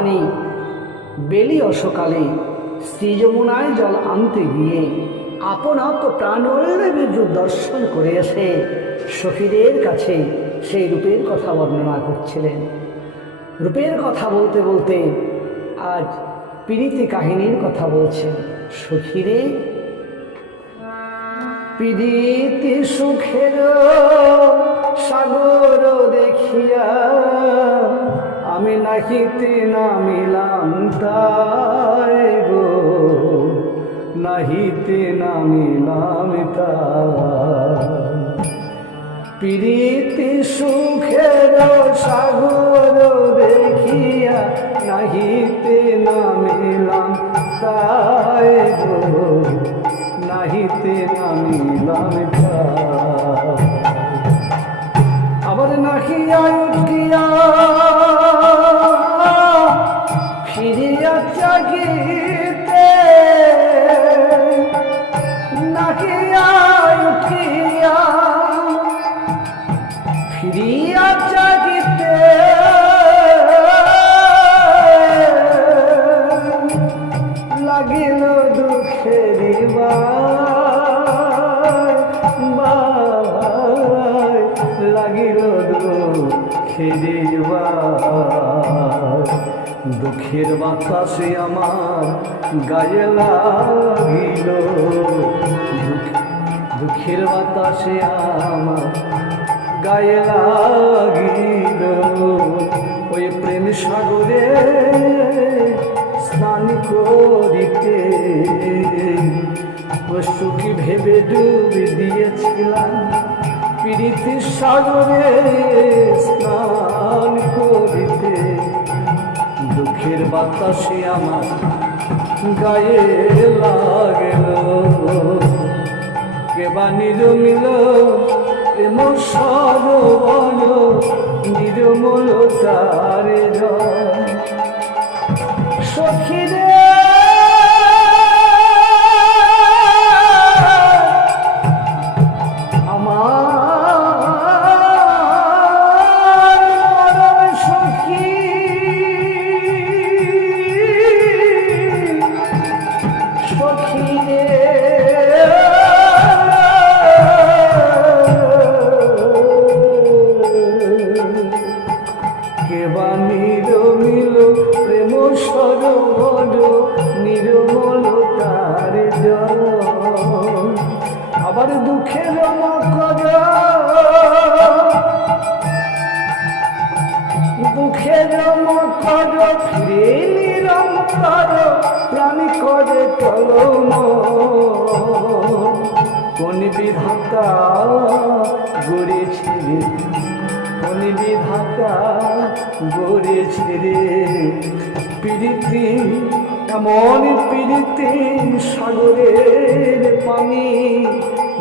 প্রাণী বেলি অসকালে শ্রী যমুনায় জল আনতে গিয়ে আপনাত প্রাণবল্লভীর রূপ দর্শন করে এসে সখীদের কাছে সেই রূপের কথা বর্ণনা করছিলেন। রূপের কথা বলতে বলতে আজ পীড়িতি কাহিনীর কথা বলছেন। সখীরে, পীড়িতি সুখের সাগর দেখিয়া আমি নাহিতে নামিলাম তাই গো, নাহিতে নামিলাম তাই। পীড়িতি সুখের সাগর দেখিয়া নাহিতে নামিলাম তাই গো, নাহিতে নামিলাম তাই। আবার নাহিয়া উঠিয়া ফিরিয়া জাগিতে, নাহিয়া উঠিয়া ফিরিয়া জাগিতে লাগিল দুঃখের লাগিল দুঃখের দুঃখের বাতাসে আমার গায়ে লাগিল, দুঃখের বাতাসে আমার গায়ে লাগিল। ওই প্রেম সাগরে স্নান করিতে সুখী ভেবে ডুবে দিয়েছিলাম, পীড়িতি সাগরে স্নান করিতে দুঃখের বাতাসে আমার গায়ে লাগল। কেবা নিরমিল প্রেম সরোবর নির্মল তারে জল। সখীরে, আবার দুঃখের মকর, দুঃখের মকর ফিরে নিরন্তর প্রাণী করে কলম। কোন বিধাতা গড়েছে, কোন বিধাতা গড়েছে রে পীড়িতি, এমন পীড়িতি সাগরের পানি।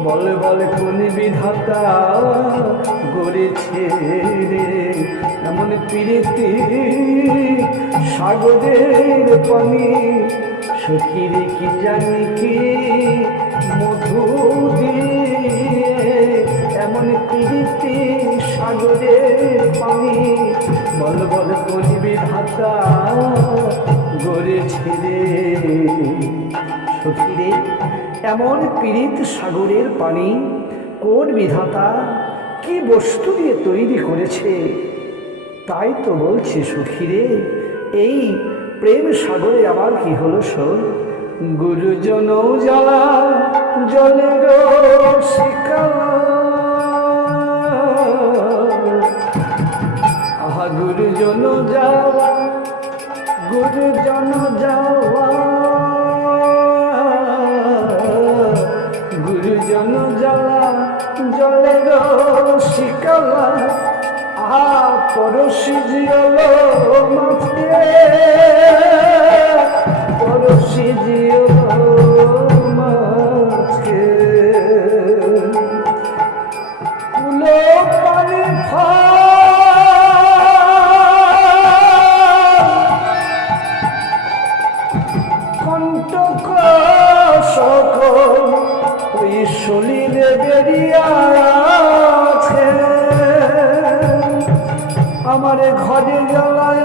বল বল কোন বিধাতা গড়েছে রে এমন পীড়িতি সাগরের পানি। সখীরে কি জানি কি মধু দিয়ে এমন পীড়িতি সাগরের পানি। বল বল কোন বিধাতা গড়েছে রে। সখীরে, এমন পীড়িত সাগরের পানি কোন বিধাতা কি বস্তু দিয়ে তৈরি করেছে? তাই তো বলছি সখীরে, এই প্রেম সাগরে আবার কি হলো শোন। গুরুজন জ্বালা জলের শিকা, আহা গুরুজন যাওয়া, গুরুজন যাওয়া, গুরুজন জ্বালা জলের শিকালা। আহা পরশি জিয়লো মাঝে, পরশি জিয়লো মাঝে, কুলো পানি কণ্টক সকল ওই শরীরে বেরিয়া আছে। আমার ঘরে জ্বালায়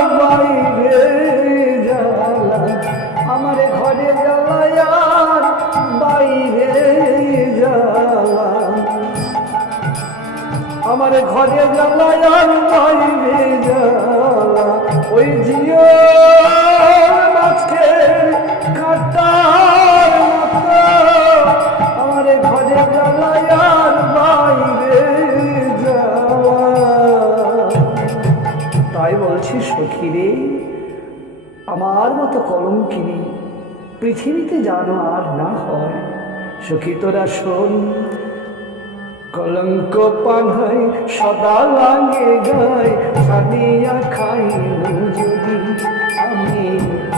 একবার আর বাইরে জ্বালা, ওই জিও মাছের কাটার মতো আমার ঘরে জ্বালা আর বাইরে জ্বালা। তাই বলছি সখী রে, আমার মতো কলঙ্কিনী পৃথিবীতে যেন আর না হয়। সখী তোরা শোন, কলঙ্ক পানাই সদা লাগে গায়, ছানিয়া খাইনু যদি আমি।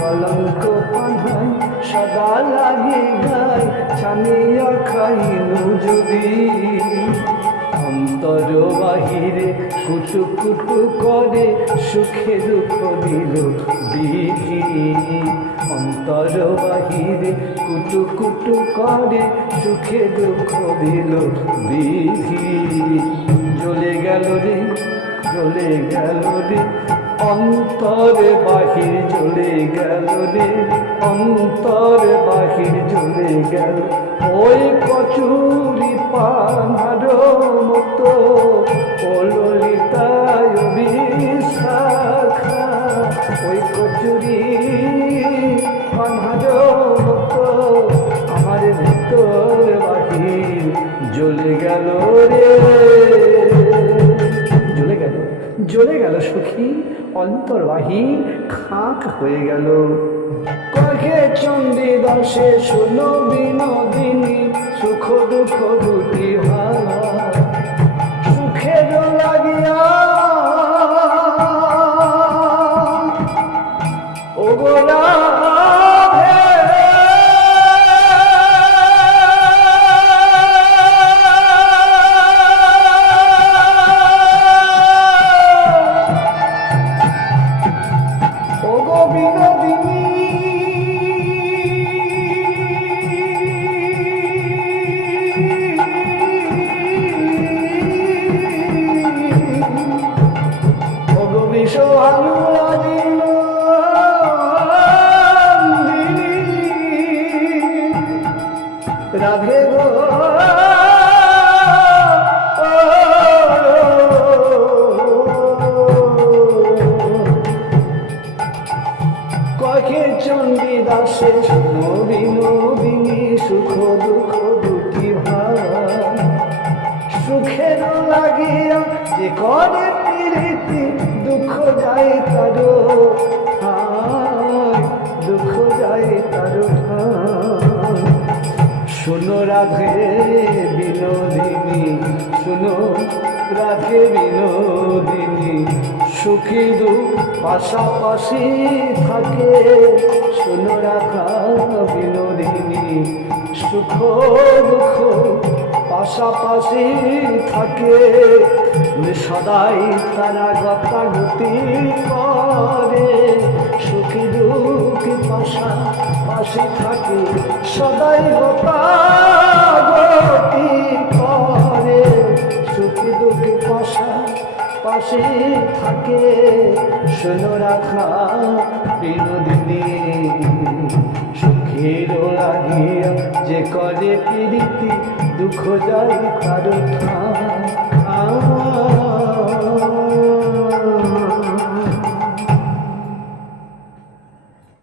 কলঙ্ক পানাই সদা লাগে গায়, ছানিয়া খাইনু যদি। অন্তর বাহিরে কুটু কুটু করে সুখে দুঃখ দিল বিধি। অন্তর বাহিরে কুটু কুটু করে সুখে দুঃখ দিল বিধি। জ্বলে গেল রে, জ্বলে গেল রে, অন্তরে বাহির জ্বলে গেল রে, অন্তরে বাহির জ্বলে গেল। ওই কচুরি পানার মতো ও ললিতায় বিশাখা, ওই কচুরি পানার মতো আমার ভিতর বাহির জ্বলে গেল রে। জ্বলে গেল, জ্বলে গেল সখী, অন্তর বাহির খাঁক হয়ে গেল। কহে চণ্ডী দাসে শোনো বিনোদিনী, সুখ দুঃখ দুটি ভালা। সুখের লাগিয়া ও গোরা রাধে গো কহে চণ্ডী দাসে শোনো বিনোদিনী, সুখ দুঃখ দুটি ভালা। সুখের লাগিয়া যে করে প্রীতি, দুঃখ যায় তারো ঠাঁই, দুঃখ যায় তারো ঠাঁই। শোনো রাধে বিনোদিনী, শোনো রাধে বিনোদিনী, সুখী দুঃখ পাশাপাশি থাকে। শোনো রাধা বিনোদিনী, সুখ দুঃখ পাশাপাশি থাকে। সদাই তারা গতাগতি করে, সুখী দুঃখী পাশাপাশি থাকে। সদাই গতাগতি করে, সুখী দুঃখী পাশাপাশি থাকে। শোনো রাখা বিনোদিনী, সুখের লাগিয়া যে করে প্রীতি, দুঃখ যায় তার ঠাঁ।